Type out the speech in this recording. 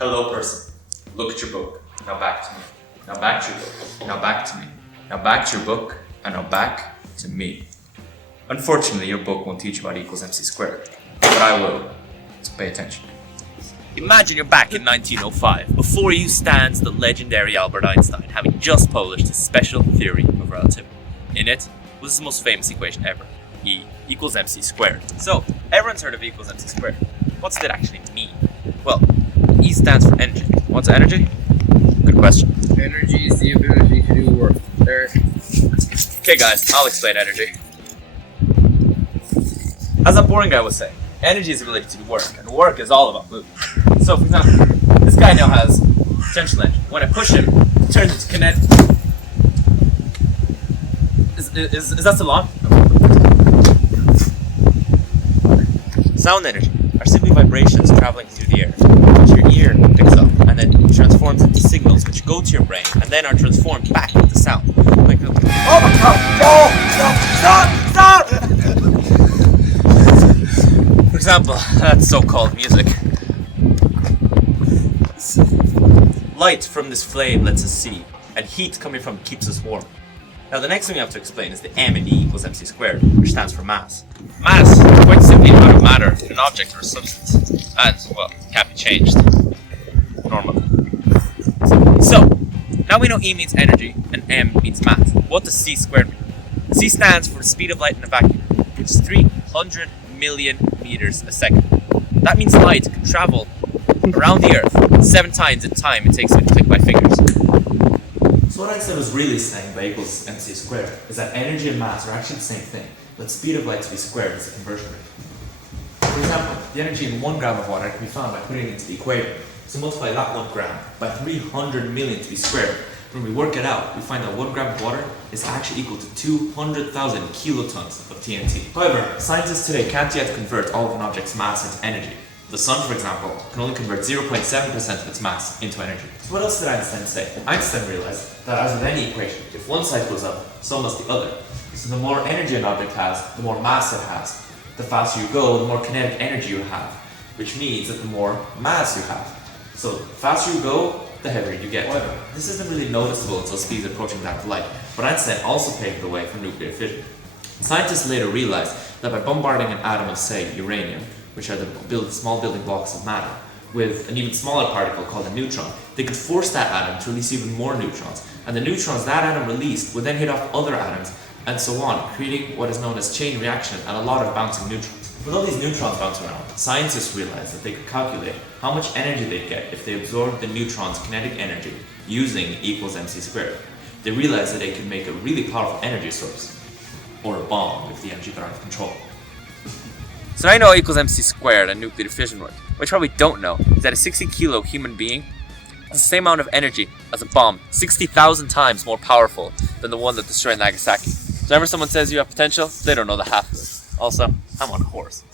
Hello person, look at your book, now back to me, now back to your book, now back to me, now back to your book, and now back to me. Unfortunately, your book won't teach you about E equals MC squared, but I will, so pay attention. Imagine you're back in 1905. Before you stands the legendary Albert Einstein, having just published his special theory of relativity. In it was his most famous equation ever, E equals MC squared. So, everyone's heard of E equals MC squared. What's that actually mean? Well, E stands for energy. What's energy? Good question. Energy is the ability to do work. Okay guys, I'll explain energy. As that boring guy was saying, energy is the ability to do work, and work is all about movement. So for example, this guy now has potential energy. When I push him, it turns into kinetic. Is that still on? Sound energy are simply vibrations traveling through the air, which your ear picks up and then transforms into signals which go to your brain and then are transformed back into sound. Like oh my god! Stop! For example, that's so-called music. Light from this flame lets us see, and heat coming from it keeps us warm. Now the next thing we have to explain is the M in E equals MC squared, which stands for mass. Mass is quite simply the amount of matter in an object or a substance, and, well, can't be changed normally. So, now we know E means energy, and M means mass. What does C squared mean? C stands for the speed of light in a vacuum, which is 300 million meters a second. That means light can travel around the Earth 7 times the time it takes me to click my fingers. So what Einstein was really saying by equals MC squared is that energy and mass are actually the same thing, but the speed of light to be squared is the conversion rate. For example, the energy in 1 gram of water can be found by putting it into the equation. So multiply that 1 gram by 300 million to be squared. When we work it out, we find that 1 gram of water is actually equal to 200,000 kilotons of TNT. However, scientists today can't yet convert all of an object's mass into energy. The sun, for example, can only convert 0.7% of its mass into energy. So what else did Einstein say? Einstein realized that as with any equation, if one side goes up, so must the other. So the more energy an object has, the more mass it has. The faster you go, the more kinetic energy you have, which means that the more mass you have. So the faster you go, the heavier you get. However, this isn't really noticeable until speeds approaching that of light, but Einstein also paved the way for nuclear fission. Scientists later realized that by bombarding an atom of, say, uranium, which are the small building blocks of matter, with an even smaller particle called a neutron, they could force that atom to release even more neutrons, and the neutrons that atom released would then hit off other atoms, and so on, creating what is known as chain reaction and a lot of bouncing neutrons. With all these neutrons bouncing around, scientists realized that they could calculate how much energy they'd get if they absorbed the neutron's kinetic energy using E equals MC squared. They realized that they could make a really powerful energy source, or a bomb if the energy got out of control. So now you know E equals MC squared and nuclear fission work. What you probably don't know is that a 60 kilo human being has the same amount of energy as a bomb, 60,000 times more powerful than the one that destroyed Nagasaki. So whenever someone says you have potential, they don't know the half of it. Also, I'm on a horse.